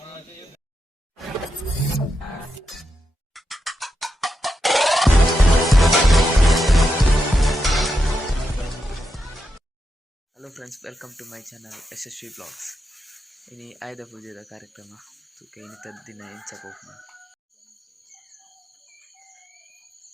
Hello friends, welcome to my channel Yashaswi blogs. ಇನ್ನು ಆಯುಧ ಪೂಜೆದ ಕಾರ್ಯಕ್ರಮ ತುಕೆ ಇನ್ನಿತದ ದಿನ ಎಂಚಕೋಪು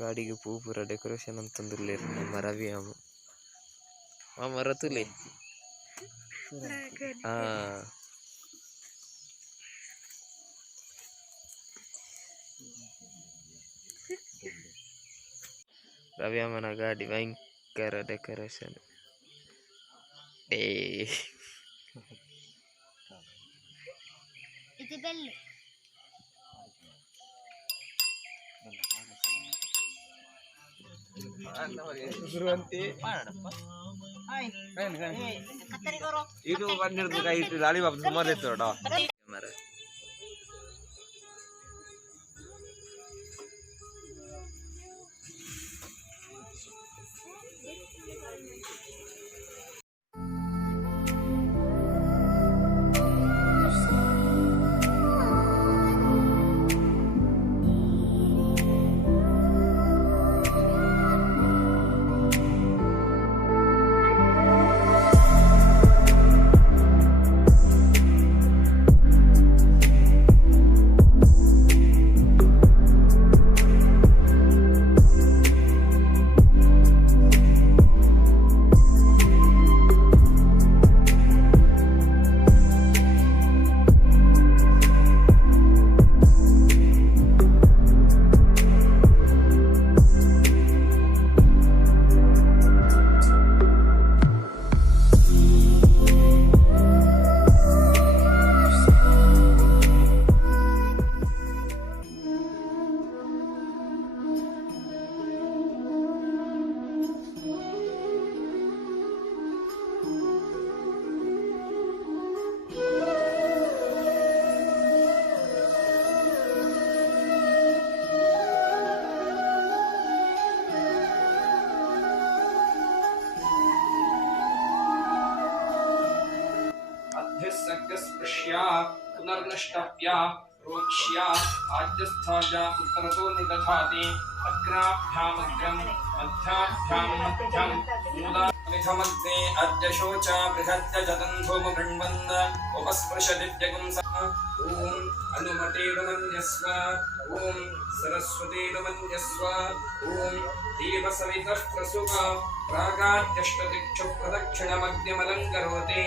ಗಾಡಿಗೆ ಪೂ ಪೂರ ಡೆಕೋರೇಷನ್ ಅಂತಂದಿರ್ಲೇರು ನಮ್ಮ ರವಿ ಮಾಮ ರತುಲೆ ರವಿ ಅಮ್ಮನ ಗಾಡಿ ಭಯಂಕರ ಡೆಕೋರೇಷನ್. ಇದು ಬಂದಿರೋದು ಕೈ ಇಟ್ಟು ಲಾಲಿಬಾಬ್ ಸುಮಾರು ಇತ್ತು स्पृश्या पुनर्नष्टव्या रोक्ष्या आद्यस्थाया उत्तरतो निदधाति अग्राभ्यामग्रं मध्याभ्यां मध्यं मूलामिधमग्ने अद्य शोचा बृहद्य जतन्धूम गृण्वन् उपस्पृशदित्यगं सः ॐ अनुमतेरुमन्यस्व ॐ सरस्वतेरुमन्यस्व ॐ देवसवितः प्रसुव प्रागाद्यष्टदिक्षु प्रदक्षिणमग्निमलङ्करोति.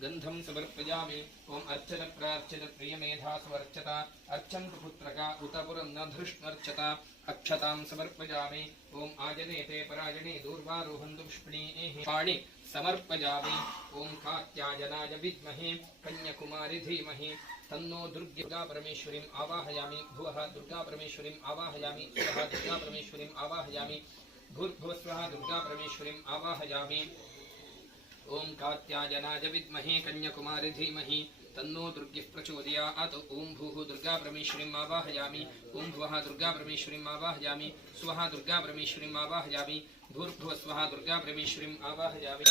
गंधम समर्पयामि. ओम अर्चन प्रार्चित प्रियमेधा समर्चता अर्चन्तु पुत्रका उत पुरं न धृष्णर्चता अक्षतां समर्पयामि. ओम आजनेते पराजने दूर्वारोहन्तु पुष्पिणीः पाणि समर्पयामि. ओम कात्यायनाय विद्महे कन्याकुमारी धीमहि तन्नो दुर्गा परमेश्वरीम् आवाहयामि. भुवः दुर्गा परमेश्वरीम् आवाहयामि. स्वः दुर्गा परमेश्वरीम् आवाहयामि. भूर्भुवः स्वः दुर्गा परमेश्वरीम् आवाहयामि. ओम कात्यायनाय विद्महे कन्याकुमारी धीमहि तन्नो दुर्गिः प्रचोदयात्. ओम भूः दुर्गा परमेश्वरीम् आवाहयामि. ओम भुवः दुर्गा परमेश्वरीम् आवाहयामि. स्वः दुर्गा परमेश्वरीम् आवाहयामि. भूर्भुवः स्वः दुर्गा परमेश्वरीम् आवाहयामि.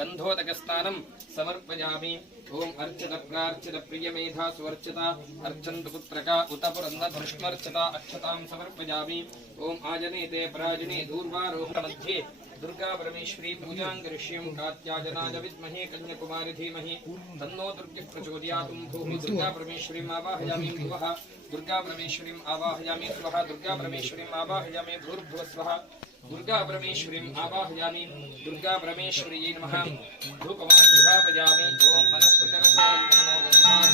गंधोदकस्नानं समर्पयामि. ओम अर्चित प्रार्चित प्रियमेधा सुवर्चिता अर्चन्तु पुत्रका उत पुरं न धृष्णर्चता अक्षतां समर्पयामि. ओम आजनेते पराजने दूर्वारोह मध्ये दुर्गा परमेश्वरी पूजां करिष्यं कात्यायनाय विद्महे कन्याकुमारी धीमहि तन्नो दुर्गे प्रचोदयात्। भूः दुर्गा परमेश्वरीम् आवाहयामि भुवः दुर्गा परमेश्वरीम् आवाहयामि स्वः दुर्गा परमेश्वरीम् आवाहयामि भूर्भुवः स्वः दुर्गा परमेश्वरीम् आवाहयामि दुर्गा परमेश्वर्यै नमः। धूपमान् स्थापयामि। ॐ मनस्पतिरसो गन्धात्